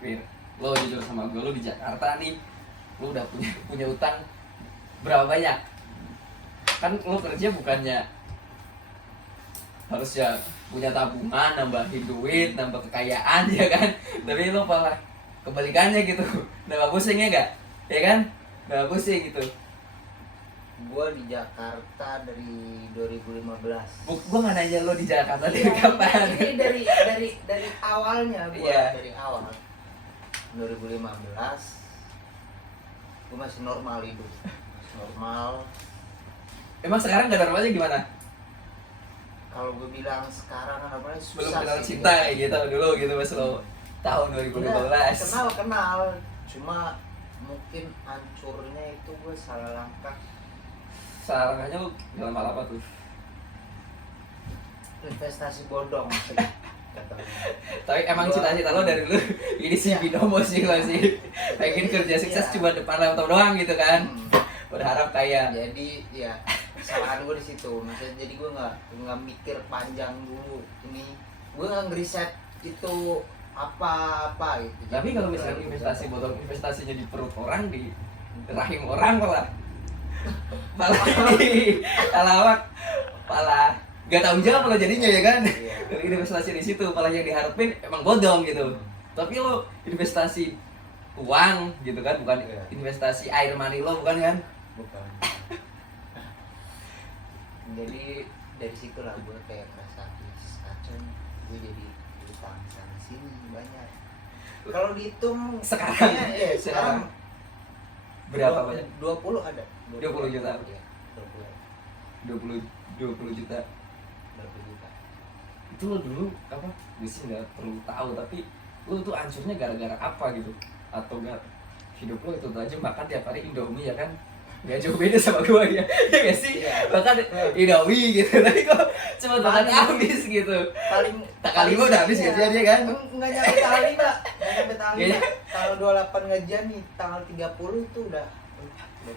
Fir, lo jujur sama gue, lo di Jakarta nih, lo udah punya utang berapa banyak? Kan lo kerja bukannya harusnya punya tabungan, nambahin duit, nambah kekayaan ya kan? Tapi lo malah kebalikannya gitu, nambah pusingnya gak? Ya kan? Nambah pusing gitu. Gua di Jakarta dari 2015. Gua nggak nanya lo di Jakarta dari Iya, kapan? ini dari awalnya gua, Iya. dari awal 2015 gua masih normal hidup, masih normal. Emang sekarang gak normalnya gimana? Kalau gue bilang sekarang apa Belum susah kenal sih. cinta kayak gitu dulu gitu pas lo tahun 2015. Kenal, cuma mungkin hancurnya itu gue salah langkah. Sarangannya lo dalam hal apa tuh? Investasi bodong maksudnya. Kata Tapi emang cita-cita lo dari dulu ini sih binomo sih lo sih. Pengen kerja sukses Iya. cuma depan laptop doang gitu kan. Berharap kaya. Jadi ya kesalahan gue di situ. Maksudnya jadi gue nggak mikir panjang dulu ini. Gue nggak ngeriset itu apa gitu. Tapi kalau misalnya investasi bodong, investasinya di perut orang, di rahim orang malah malah gak tanggung jawab lo jadinya ya kan. Dari investasi di situ malah yang diharapin emang bodong gitu. Tapi lo investasi uang gitu kan, bukan investasi air mani lo, bukan kan? Bukan. Jadi dari situlah gue kayak merasa kacau, gue jadi utang sana sini banyak. Kalau dihitung Sekarang? kayaknya, ya, sekarang Berapa banyak? 20 ada. 20 juta. Ya, 20 20 juta. 20 juta. Itu lo dulu apa? Gue sih nggak perlu tahu, tapi lo tuh hancurnya gara-gara apa gitu? Atau nggak hidup lo itu aja makan tiap hari Indomie ya kan? Gak jauh beda sama gue ya, ya gak sih? Iya. Bahkan Indomie gitu, tapi kok cuma makan habis gitu. Paling Tanggal 5 udah habis gajian dia kan? Enggak nyampe tanggal 5. Enggak nyampe tanggal Iya. 5. Tanggal 28 gajian nih, tanggal 30 itu udah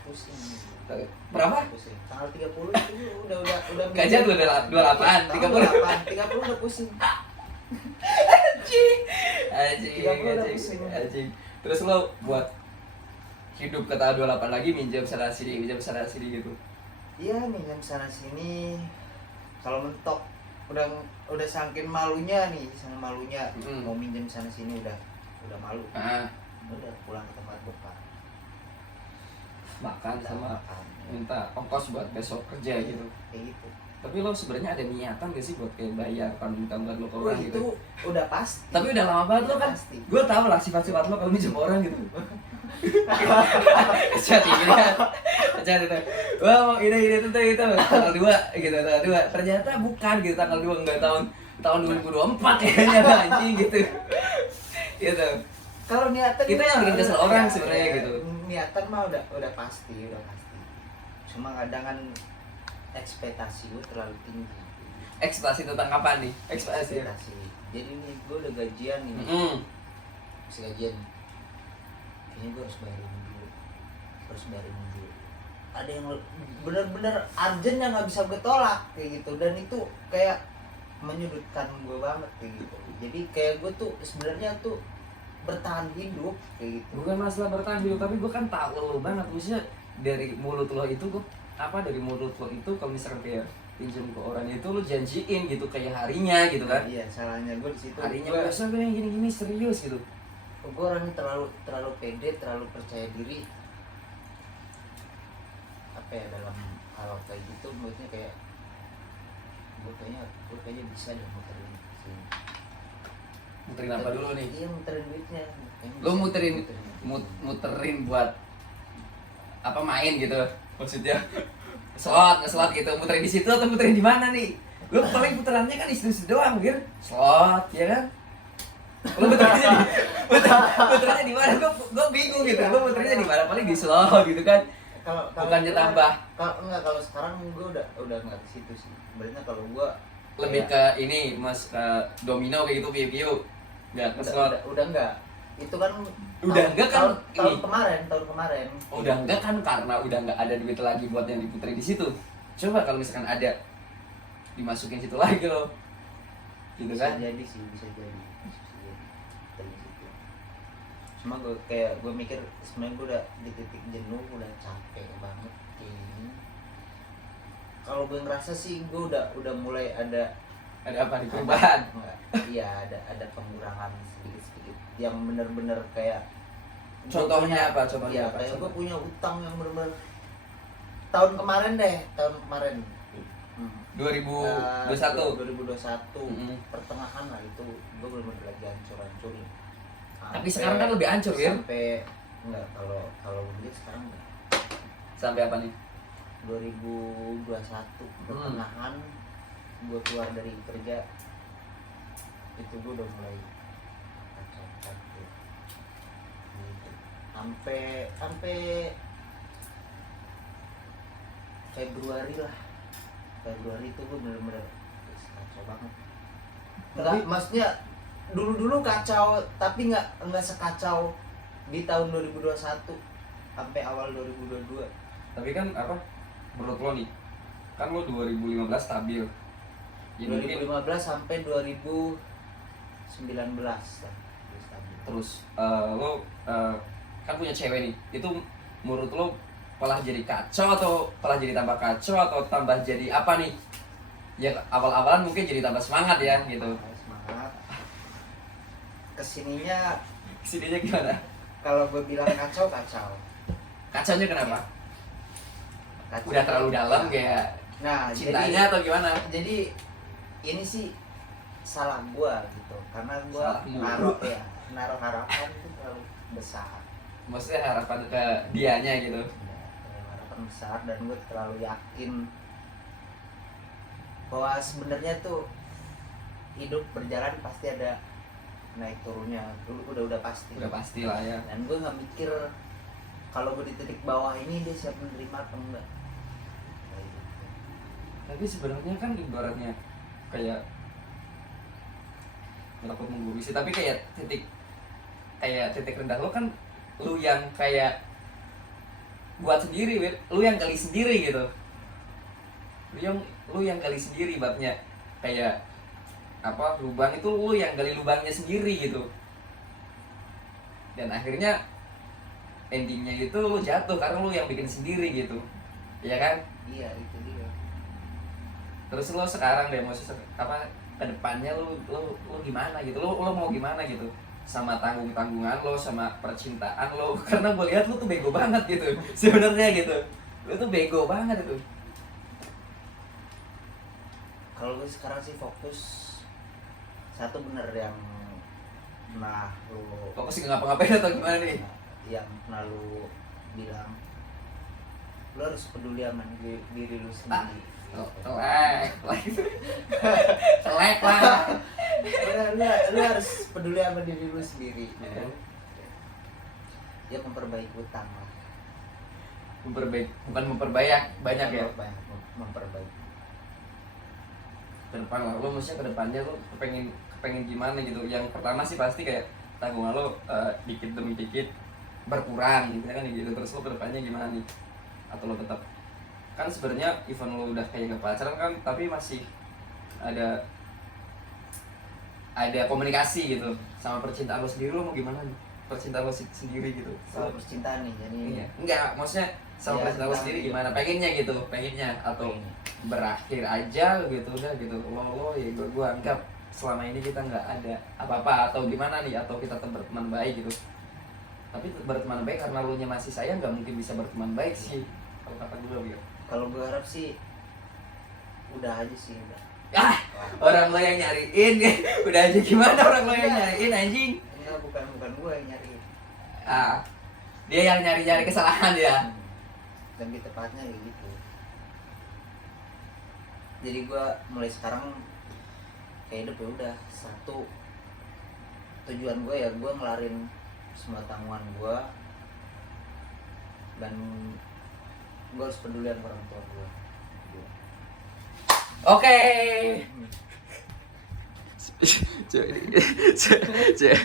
pusing. Berapa? Pusing. Tanggal 30 itu udah Gajian tuh udah 28, 30 udah pusing. Anjing, 30 udah pusing. anjing. Terus lo buat hidup ke tahun 28 lagi minjem sana sini gitu. Iya nih jam sana sini. Kalau mentok udah saking malunya nih, saking malunya mau minjem sana sini udah malu. Udah pulang ke tempat bokap. Makan sama Makan. minta ongkos buat besok kerja gitu. Kayak gitu. Tapi lo sebenarnya ada niatan gak sih buat kayak bayar tanggungan lo ke Wah, orang itu gitu? udah pasti. Tapi udah lama banget lo kan. Pasti. Gue tau lah sifat-sifat lo kalau minjem orang gitu. Jadi gini kan. Jadi itu. Wah, mau ini tanggal 2 gitu, tanggal 2. Ternyata bukan gitu tanggal 2 enggak tahun 2024 kayaknya anjing gitu. Gitu. Kalau niatan Itu yang bikin kesel orang sebenarnya gitu. Niatan mah udah pasti. Cuma kadang kan ekspektasi gue terlalu tinggi. Ekspektasi tentang apa nih? Ekspektasi. Jadi nih gue udah gajian nih. Masih gajian. Kayaknya gue harus bayarin dulu. Ada yang bener-bener urgent yang nggak bisa gue tolak kayak gitu, dan itu kayak menyudutkan gue banget kayak gitu. Jadi kayak gue tuh sebenarnya tuh bertahan hidup kayak gitu. Bukan masalah bertahan hidup, tapi gue kan tahu lo banget. Maksudnya dari mulut lo itu dari mulut lo itu kalau misalkan kayak pinjam ke orang itu lo janjiin gitu kayak harinya gitu kan. Iya, salahnya gue di situ. Harinya biasa gue yang gini-gini serius gitu. Gue orangnya terlalu pede, terlalu percaya diri. Apa ya, dalam hal kayak gitu menurutnya kayak gue kayaknya bisa deh muterin sini. Muterin apa dulu nih? Iya, muterin duitnya. Lo muterin buat apa, main gitu maksudnya? Slot gitu, muterin di situ atau muterin di mana nih? Lo paling puterannya kan istri doang gitu, slot ya kan? Lo muterannya di mana? Gue bingung gitu. Lo muterannya di mana? Paling di slot gitu kan? Bukannya tambah. Kalau sekarang gue udah nggak ke situ sih. Sebenarnya kalau gue lebih ke ini mas, domino kayak gitu, piu-piu nggak ke slot. Udah enggak. Itu kan Udah enggak kan tahun ini. kemarin. Udah enggak kan karena udah enggak ada duit lagi buat yang diputerin di situ. Coba kalau misalkan ada, dimasukin situ lagi loh. Gitu kan? Bisa jadi. Dari situ. cuma gue mikir sebenarnya gue udah di titik jenuh, udah capek banget kayak gini. Kalau gue ngerasa sih gue udah mulai ada apa nih perubahan? Iya, ada pengurangan sedikit yang bener-bener kayak Contohnya apa? Iya, kayak gue punya utang yang bener-bener tahun kemarin 2021 pertengahan lah itu gue bener-bener lagi hancur-hancurin. Tapi sekarang kan lebih hancur ya? Sampai enggak, kalau begitu sekarang enggak. Sampai apa nih? 2021 pertengahan gue keluar dari kerja itu gue udah mulai kacau-kacau gitu. Sampai Februari itu gue bener-bener kacau banget. Enggak, maksudnya dulu kacau, tapi nggak sekacau di tahun 2021 sampai awal 2022. Tapi kan apa menurut lo nih, kan lo 2015 stabil ya, 2015 sampai 2019 lah, stabil. Terus lo kan punya cewek nih, itu menurut lo malah jadi kacau atau malah jadi tambah kacau atau tambah jadi apa nih? Ya awal-awalan mungkin jadi tambah semangat ya gitu. Semangat. Kesininya Gimana? kalau gue bilang kacau. Kacaunya kenapa? Kacau. Udah terlalu dalam kayak Nah, cintanya atau gimana? Jadi ini sih salah gue gitu, karena gue Salahmu. naruh harapan itu terlalu besar. Maksudnya harapan ke dianya gitu. Harapan besar, dan gue terlalu yakin bahwa sebenarnya tuh hidup berjalan pasti ada naik turunnya, udah pasti. Udah pasti lah ya. Dan gue nggak mikir kalau gue di titik bawah ini dia siap menerima atau enggak. Kayak gitu. Tapi sebenarnya kan ibaratnya kayak takut menggurui sih, tapi kayak titik rendah lo kan lu yang kayak buat sendiri, lu yang gali sendiri gitu. Lu yang gali sendiri babnya, kayak apa, lubang itu lu yang gali lubangnya sendiri gitu. Dan akhirnya endingnya itu lu jatuh karena lu yang bikin sendiri gitu. Iya kan? Iya, itu dia. Terus lo sekarang deh apa kedepannya lu gimana gitu, lo mau gimana gitu sama tanggungan lo, sama percintaan lo. Karena gue lihat lo tuh bego banget gitu sebenarnya gitu, lo tuh bego banget itu. Kalau gue sekarang sih fokus satu, bener yang lu Fokus nggak ngapa-ngapain atau gimana nih? yang lu bilang lu harus peduli sama diri lu sendiri. Selek lah. Lu harus peduli sama diri lu sendiri gitu. Ya memperbaiki utang lah. Bukan memperbanyak banyak ya. Memperbaiki. Ke depan lah, lo maksudnya ke depannya lo kepengen gimana gitu. Yang pertama sih pasti kayak tanggungan lo dikit demi dikit berkurang gitu kan gitu. Terus lo ke depannya gimana nih? Atau lo tetap, kan sebenarnya even lo udah kayak gak pacaran kan, tapi masih ada komunikasi gitu sama percintaan lo sendiri. Lo mau gimana nih percintaan lo sendiri gitu? Soal percintaan nih, jadi Iya. Enggak, maksudnya sama ya, percintaan lo sendiri gimana? Pengennya atau berakhir aja gitu udah gitu. Lo ya gue anggap selama ini kita nggak ada apa-apa atau gimana nih, atau kita tetap berteman baik gitu. Tapi berteman baik karena lo nya masih sayang, nggak mungkin bisa berteman baik sih kalau kata gue gitu. kalau gue harap sih udah aja sih, udah. Orang lo yang nyariin ya. Udah aja gimana orang lo yang nyariin anjing? Enggak, bukan gue yang nyariin. Dia yang nyari kesalahan ya. Lebih tepatnya kayak gitu. Jadi gue mulai sekarang kayak hidup ya udah satu, tujuan gue ya gue ngelarin semua tanggungan gue, dan gue harus peduli sama orang tua gue. Oke.